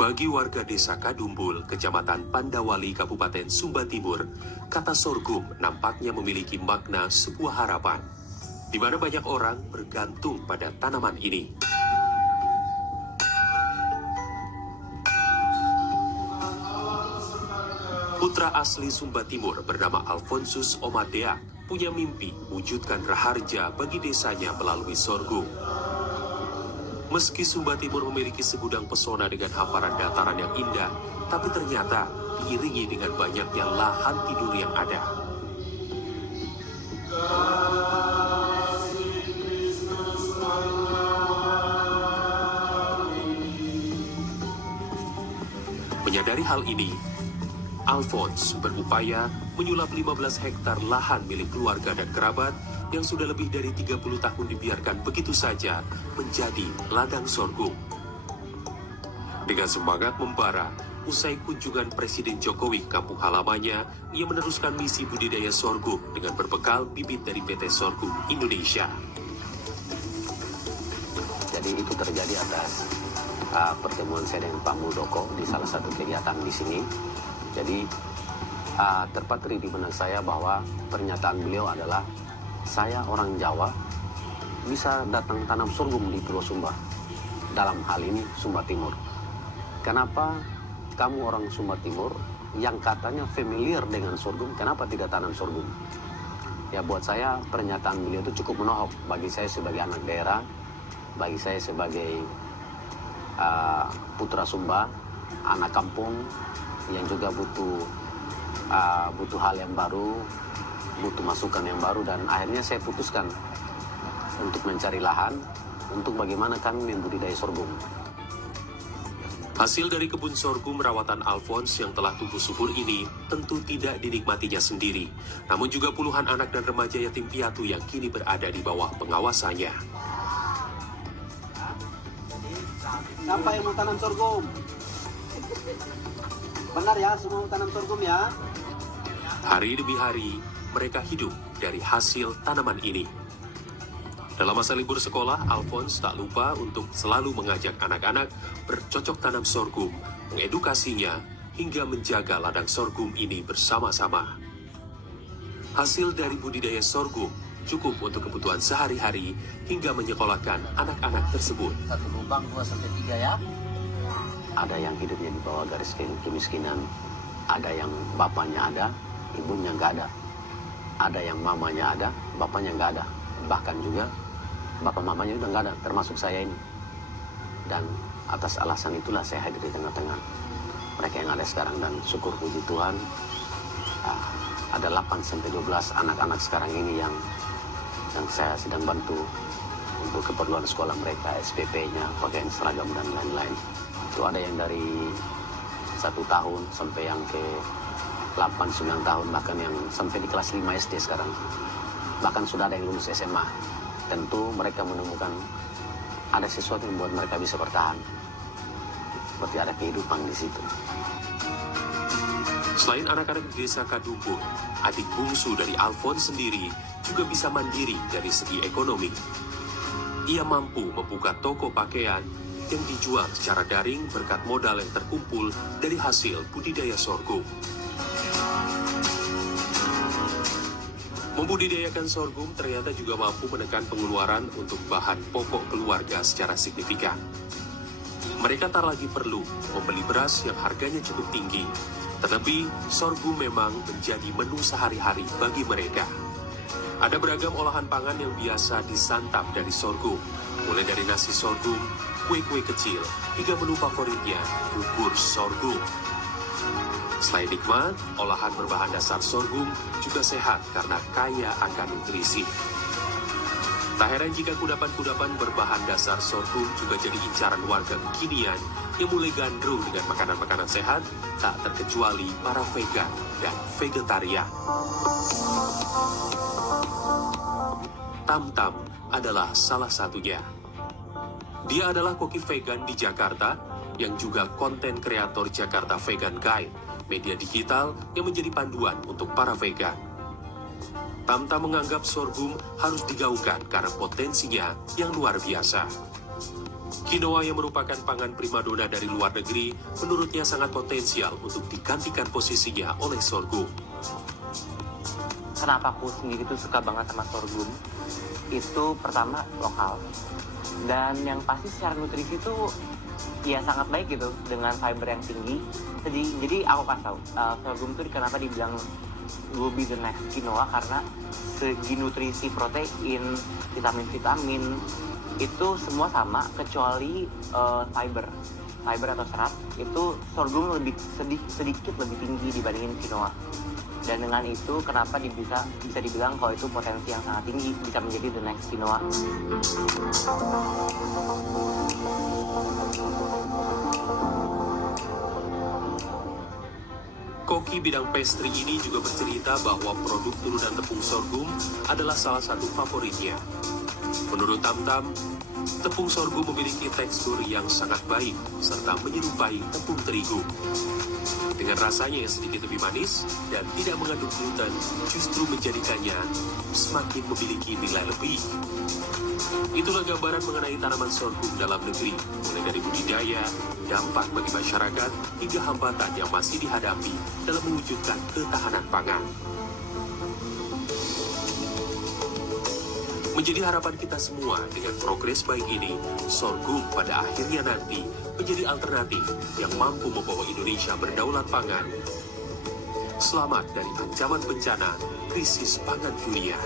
Bagi warga desa Kadumbul, Kecamatan Pandawali, Kabupaten Sumba Timur, kata sorghum nampaknya memiliki makna sebuah harapan, di mana banyak orang bergantung pada tanaman ini. Putra asli Sumba Timur bernama Alfonsus Omadea punya mimpi wujudkan raharja bagi desanya melalui sorghum. Meski Sumba Timur memiliki segudang pesona dengan hamparan dataran yang indah, tapi ternyata diiringi dengan banyaknya lahan tidur yang ada. Menyadari hal ini, Alphonse berupaya menyulap 15 hektar lahan milik keluarga dan kerabat yang sudah lebih dari 30 tahun dibiarkan begitu saja menjadi ladang sorghum. Dengan semangat membara, usai kunjungan Presiden Jokowi ke kampung halamannya, ia meneruskan misi budidaya sorghum dengan berbekal bibit dari PT Sorghum Indonesia. Jadi itu terjadi atas pertemuan saya dengan Pak Muldoko di salah satu kegiatan di sini. Jadi terpatri di benak saya bahwa pernyataan beliau adalah saya orang Jawa bisa datang tanam sorghum di Pulau Sumba. Dalam hal ini Sumba Timur. Kenapa kamu orang Sumba Timur yang katanya familiar dengan sorghum, kenapa tidak tanam sorghum? Ya buat saya pernyataan beliau itu cukup menohok bagi saya sebagai anak daerah, bagi saya sebagai putra Sumba, anak kampung yang juga butuh hal yang baru, butuh masukan yang baru, dan akhirnya saya putuskan untuk mencari lahan untuk bagaimana kami membudidaya sorghum. Hasil dari kebun sorghum rawatan Alphonse yang telah tumbuh subur ini tentu tidak dinikmatinya sendiri, namun juga puluhan anak dan remaja yatim piatu yang kini berada di bawah pengawasannya. Siapa yang mau tanam sorghum? Benar ya, semua mau tanam sorghum ya? Hari demi hari, mereka hidup dari hasil tanaman ini. Dalam masa libur sekolah, Alphonse tak lupa untuk selalu mengajak anak-anak bercocok tanam sorghum, mengedukasinya, hingga menjaga ladang sorghum ini bersama-sama. Hasil dari budidaya sorghum cukup untuk kebutuhan sehari-hari hingga menyekolahkan anak-anak tersebut. Satu lubang 2-3 ya? Ada yang hidupnya di bawah garis kemiskinan, ada yang bapaknya ada, ibunya nggak ada. Ada yang mamanya ada, bapaknya nggak ada. Bahkan juga bapak mamanya udah nggak ada, termasuk saya ini. Dan atas alasan itulah saya hadir di tengah-tengah mereka yang ada sekarang, dan syukur puji Tuhan ada 8-12 anak-anak sekarang ini yang saya sedang bantu untuk keperluan sekolah mereka, SPP-nya, pakaian seragam dan lain-lain. Itu ada yang dari 1 tahun sampai yang ke 8-9 tahun, bahkan yang sampai di kelas 5 SD sekarang. Bahkan sudah ada yang lulus SMA. Tentu mereka menemukan ada sesuatu yang membuat mereka bisa bertahan. Seperti ada kehidupan di situ. Selain anak-anak di desa Kadumbul, adik bungsu dari Alphonse sendiri juga bisa mandiri dari segi ekonomi. Ia mampu membuka toko pakaian yang dijual secara daring berkat modal yang terkumpul dari hasil budidaya sorghum. Membudidayakan sorghum ternyata juga mampu menekan pengeluaran untuk bahan pokok keluarga secara signifikan. Mereka tak lagi perlu membeli beras yang harganya cukup tinggi. Terlebih, sorghum memang menjadi menu sehari-hari bagi mereka. Ada beragam olahan pangan yang biasa disantap dari sorghum, mulai dari nasi sorghum, kue-kue kecil, hingga menu favoritnya, bubur sorghum. Selain nikmat, olahan berbahan dasar sorghum juga sehat karena kaya akan nutrisi. Tak heran jika kudapan-kudapan berbahan dasar sorghum juga jadi incaran warga kekinian yang mulai gandrung dengan makanan-makanan sehat, tak terkecuali para vegan dan vegetarian. Tam-Tam adalah salah satunya. Dia adalah koki vegan di Jakarta yang juga konten kreator Jakarta Vegan Guide, media digital yang menjadi panduan untuk para vegan. Tam-Tam menganggap sorghum harus digaungkan karena potensinya yang luar biasa. Quinoa yang merupakan pangan primadona dari luar negeri, menurutnya sangat potensial untuk digantikan posisinya oleh sorghum. Kenapa aku sendiri tuh suka banget sama sorghum? Itu pertama lokal. Dan yang pasti secara nutrisi tuh ya sangat baik gitu, dengan fiber yang tinggi. Jadi aku kasih tahu, sorghum tuh kenapa dibilang will be the next quinoa, karena segi nutrisi, protein, vitamin itu semua sama kecuali fiber atau serat. Itu sorghum sedikit lebih tinggi dibandingin quinoa. Dan dengan itu kenapa bisa dibilang kalau itu potensi yang sangat tinggi bisa menjadi the next quinoa. Koki bidang pastry ini juga bercerita bahwa produk turunan tepung sorghum adalah salah satu favoritnya. Menurut Tamtam, tepung sorghum memiliki tekstur yang sangat baik serta menyerupai tepung terigu. Dengan rasanya yang sedikit lebih manis dan tidak mengandung gluten, justru menjadikannya semakin memiliki nilai lebih. Itulah gambaran mengenai tanaman sorghum dalam negeri, mulai dari budidaya, dampak bagi masyarakat, hingga hambatan yang masih dihadapi dalam mewujudkan ketahanan pangan. Menjadi harapan kita semua dengan progres baik ini, sorghum pada akhirnya nanti menjadi alternatif yang mampu membawa Indonesia berdaulat pangan. Selamat dari ancaman bencana krisis pangan dunia.